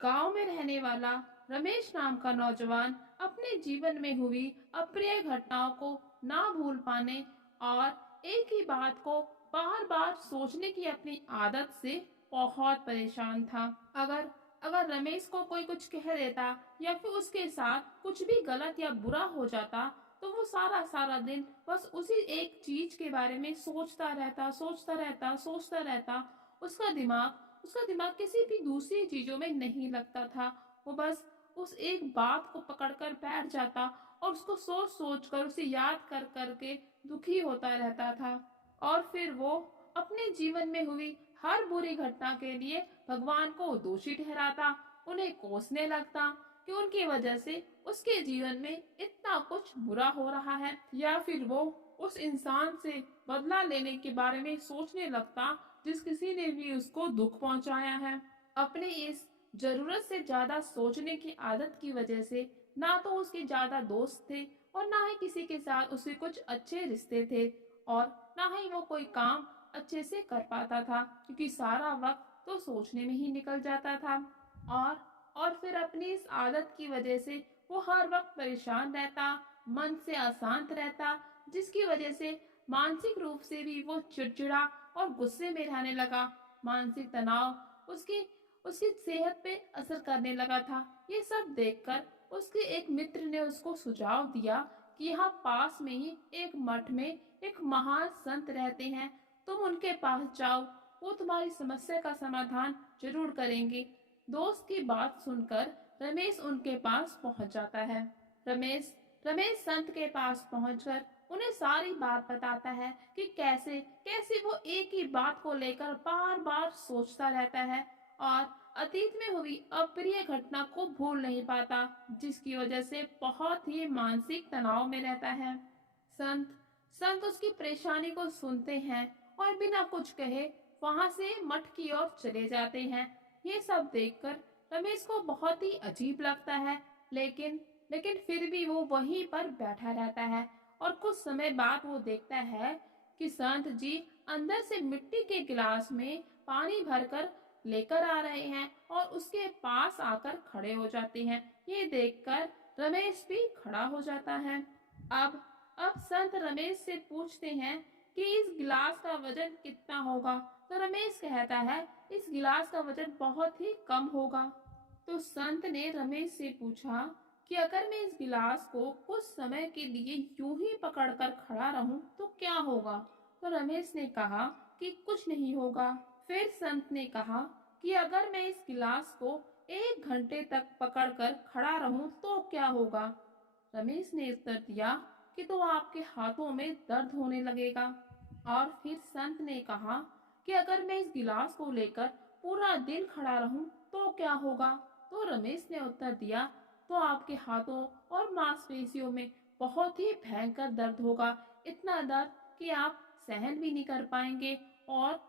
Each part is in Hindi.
गांव में रहने वाला रमेश नाम का नौजवान अपने जीवन में हुई अप्रिय घटनाओं को ना भूल पाने और एक ही बात को बार बार सोचने की अपनी आदत से बहुत परेशान था। अगर अगर रमेश को कोई कुछ कह देता या फिर उसके साथ कुछ भी गलत या बुरा हो जाता तो वो सारा सारा दिन बस उसी एक चीज के बारे में सोचता रहता। उसका दिमाग किसी भी दूसरी चीजों में नहीं लगता था। वो बस उस एक बात को पकड़कर बैठ जाता और उसको सोच सोच कर उसे याद कर करके दुखी होता रहता था। और फिर वो अपने जीवन में हुई हर बुरी घटना के लिए भगवान को दोषी ठहराता, उन्हें कोसने लगता कि उनकी वजह से उसके जीवन में इतना कुछ बुरा हो रहा है। या फिर वो उस इंसान से बदला लेने के बारे में सोचने लगता जिस किसी ने भी उसको दुख पहुंचाया है। अपने इस जरूरत से ज्यादा सोचने की आदत की वजह से ना तो उसके ज्यादा दोस्त थे और ना ही किसी के साथ उसके कुछ अच्छे रिश्ते थे और ना ही वो कोई काम अच्छे से कर पाता था, क्योंकि सारा वक्त तो सोचने में ही निकल जाता था। और और फिर अपनी इस आदत की वजह से वो हर वक्त परेशान रहता, मन से अशांत रहता, जिसकी वजह से मानसिक रूप से भी वो चिड़चिड़ा और गुस्से में रहने लगा। मानसिक तनाव उसकी उसकी सेहत पे असर करने लगा था। ये सब देखकर उसके एक मित्र ने उसको सुझाव दिया कि यहाँ पास में ही एक मठ में एक महान संत रहते हैं, तुम उनके पास जाओ, वो तुम्हारी समस्या का समाधान जरूर करेंगे। दोस्त की बात सुनकर रमेश उनके पास पहुंच जाता है। रमेश रमेश संत के पास पहुंचकर उन्हें सारी बात बताता है कि कैसे कैसे वो एक ही बात को लेकर बार बार सोचता रहता है और अतीत में हुई अप्रिय घटना को भूल नहीं पाता, जिसकी वजह से बहुत ही मानसिक तनाव में रहता है। संत संत उसकी परेशानी को सुनते हैं और बिना कुछ कहे वहां से मठ की ओर चले जाते हैं। ये सब देखकर रमेश को बहुत ही अजीब लगता है, लेकिन लेकिन फिर भी वो वहीं पर बैठा रहता है। और कुछ समय बाद वो देखता है कि संत जी अंदर से मिट्टी के गिलास में पानी भरकर लेकर आ रहे हैं और उसके पास आकर खड़े हो जाते हैं। ये देखकर रमेश भी खड़ा हो जाता है। अब अब संत रमेश से पूछते हैं कि इस गिलास का वजन कितना होगा। तो रमेश कहता है इस गिलास का वजन बहुत ही कम होगा। तो संत ने रमेश से पूछा कि अगर मैं इस गिलास को कुछ समय के लिए यूं ही पकड़कर खड़ा रहूं तो क्या होगा। तो रमेश ने कहा कि कुछ नहीं होगा। फिर संत ने कहा कि अगर मैं इस गिलास को 1 घंटे तक पकड़कर खड़ा रहूं तो क्या होगा। रमेश ने उत्तर दिया कि तो आपके हाथों में दर्द होने लगेगा। और फिर संत ने कहा कि अगर मैं इस गिलास को लेकर पूरा दिन खड़ा रहूं तो क्या होगा। तो रमेश ने उत्तर दिया तो आपके हाथों और मांसपेशियों में बहुत ही भयंकर दर्द होगा, इतना दर्द कि आप सहन भी नहीं कर पाएंगे और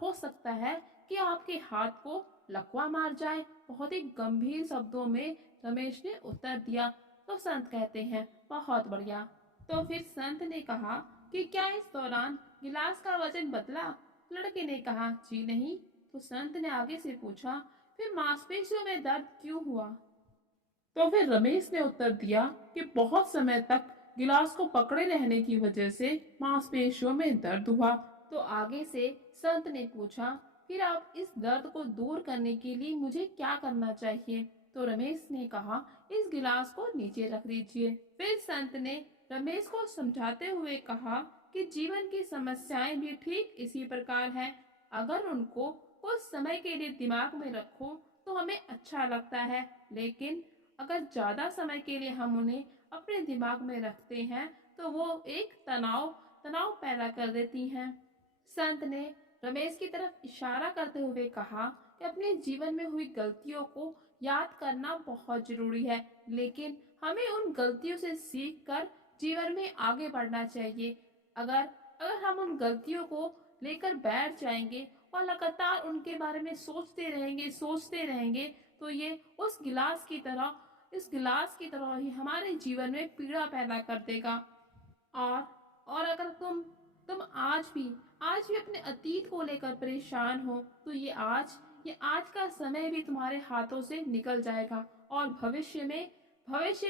हो सकता है कि आपके हाथ को लकवा मार जाए। बहुत ही गंभीर शब्दों में रमेश ने उत्तर दिया। तो संत कहते हैं बहुत बढ़िया। तो फिर संत ने कहा कि क्या इस दौरान गिलास का वजन बदला। लड़के ने कहा जी नहीं। तो संत ने आगे से पूछा फिर मांसपेशियों में दर्द क्यों हुआ। तो फिर रमेश ने उत्तर दिया कि बहुत समय तक गिलास को पकड़े रहने की वजह से मांसपेशियों में दर्द हुआ। तो आगे से संत ने पूछा फिर आप इस दर्द को दूर करने के लिए मुझे क्या करना चाहिए। तो रमेश ने कहा इस गिलास को नीचे रख दीजिए। फिर संत ने रमेश को समझाते हुए कहा कि जीवन की समस्याएं भी ठीक इसी प्रकार हैं। अगर उनको कुछ समय के लिए दिमाग में रखो तो हमें अच्छा लगता है, लेकिन अगर ज्यादा समय के लिए हम उन्हें अपने दिमाग में रखते हैं तो वो एक तनाव तनाव पैदा कर देती हैं। संत ने रमेश की तरफ इशारा करते हुए कहा कि अपने जीवन में हुई गलतियों को याद करना बहुत जरूरी है, लेकिन हमें उन गलतियों से सीख कर जीवन में आगे बढ़ना चाहिए। अगर अगर हम उन गलतियों को लेकर बैठ जाएंगे और लगातार उनके बारे में सोचते रहेंगे तो ये इस गिलास की तरह ही हमारे जीवन में पीड़ा पैदा कर देगा। और और अगर तुम आज भी अपने अतीत को लेकर परेशान हो तो ये आज का समय भी तुम्हारे हाथों से निकल जाएगा और भविष्य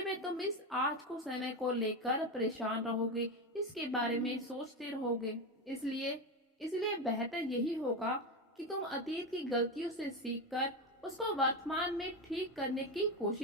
में तुम इस आज को समय को लेकर परेशान रहोगे, इसके बारे में सोचते रहोगे। इसलिए इसलिए बेहतर यही होगा कि तुम अतीत की गलतियों से सीखकर उसको वर्तमान में ठीक करने की कोशिश